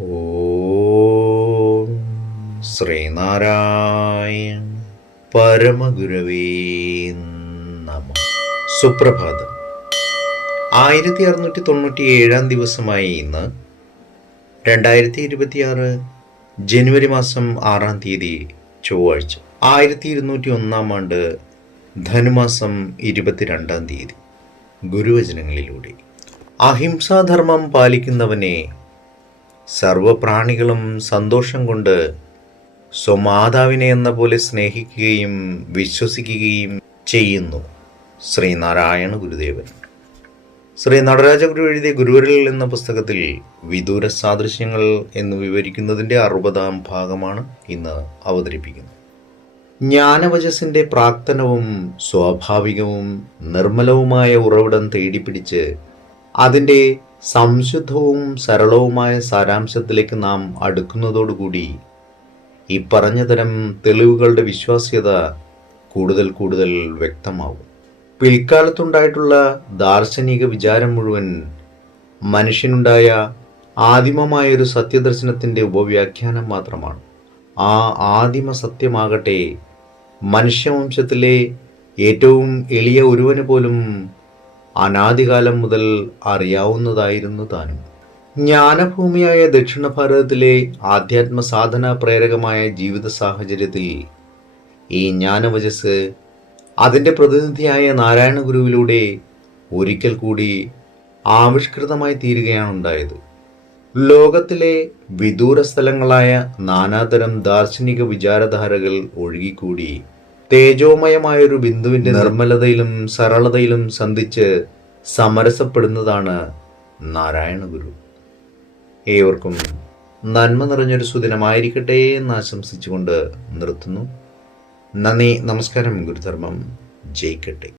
ഓം ശ്രീനാരായണ പരമഗുരവേ നമ. സുപ്രഭാതം. 1697 ദിവസമായി ഇന്ന് 2026 ജനുവരി മാസം 6 തീയതി ചൊവ്വാഴ്ച. 1201 ആണ്ട് ധനുമാസം 22 തീയതി. ഗുരുവചനങ്ങളിലൂടെ അഹിംസാധർമ്മം പാലിക്കുന്നവനെ സർവപ്രാണികളും സന്തോഷം കൊണ്ട് സ്വമാതാവിനെ എന്ന പോലെ സ്നേഹിക്കുകയും വിശ്വസിക്കുകയും ചെയ്യുന്നു. ശ്രീനാരായണ ഗുരുദേവൻ. ശ്രീ നടരാജഗുരു എഴുതിയ ഗുരുവരൽ എന്ന പുസ്തകത്തിൽ വിദൂര സാദൃശ്യങ്ങൾ എന്ന് വിവരിക്കുന്നതിൻ്റെ 60-ാം ഭാഗമാണ് ഇന്ന് അവതരിപ്പിക്കുന്നത്. ജ്ഞാനവചസ്സിൻ്റെ പ്രാക്തനവും സ്വാഭാവികവും നിർമ്മലവുമായ ഉറവിടം തേടിപ്പിടിച്ച് അതിൻ്റെ സംശുദ്ധവും സരളവുമായ സാരാംശത്തിലേക്ക് നാം അടുക്കുന്നതോടുകൂടി ഈ പറഞ്ഞ തരം തെളിവുകളുടെ വിശ്വാസ്യത കൂടുതൽ കൂടുതൽ വ്യക്തമാവും. പിൽക്കാലത്തുണ്ടായിട്ടുള്ള ദാർശനിക വിചാരം മുഴുവൻ മനുഷ്യനുണ്ടായ ആദിമമായൊരു സത്യദർശനത്തിൻ്റെ ഉപവ്യാഖ്യാനം മാത്രമാണ്. ആ ആദിമ സത്യമാകട്ടെ മനുഷ്യവംശത്തിലെ ഏറ്റവും എളിയ ഒരുവന് പോലും അനാദികാലം മുതൽ അറിയാവുന്നതായിരുന്നു താനും. ജ്ഞാനഭൂമിയായ ദക്ഷിണ ഭാരതത്തിലെ ആധ്യാത്മ സാധന പ്രേരകമായ ജീവിത സാഹചര്യത്തിൽ ഈ ജ്ഞാനവചസ് അതിൻ്റെ പ്രതിനിധിയായ നാരായണ ഗുരുവിലൂടെ ഒരിക്കൽ കൂടി ആവിഷ്കൃതമായി തീരുകയാണുണ്ടായത്. ലോകത്തിലെ വിദൂര സ്ഥലങ്ങളായ നാനാതരം ദാർശനിക വിചാരധാരകൾ ഒഴുകിക്കൂടി തേജോമയമായൊരു ബിന്ദുവിൻ്റെ നിർമ്മലതയിലും സരളതയിലും സന്ധിച്ച് സമരസപ്പെടുന്നതാണ് നാരായണ ഗുരു. ഏവർക്കും നന്മ നിറഞ്ഞൊരു സുദിനമായിരിക്കട്ടെ എന്ന് ആശംസിച്ചുകൊണ്ട് നിർത്തുന്നു. നന്ദി, നമസ്കാരം. ഗുരുധർമ്മം ജയിക്കട്ടെ.